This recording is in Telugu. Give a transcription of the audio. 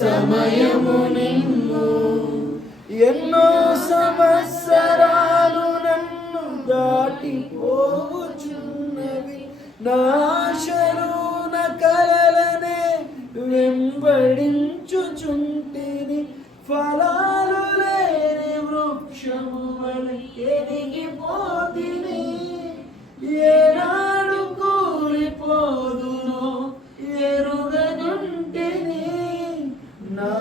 సమయము నిన్ను. ఎన్నో సంవత్సరాలు నన్ను దాటిపోచున్నవి, నా ఆశలు నా కలలనే వెంబడించుచుంటిని. ఫలాలు లేని వృక్షము వలె ఎదిగిపోతిని, ఏనాడు కూలిపోదునో ఎరుగనుంటిని. నా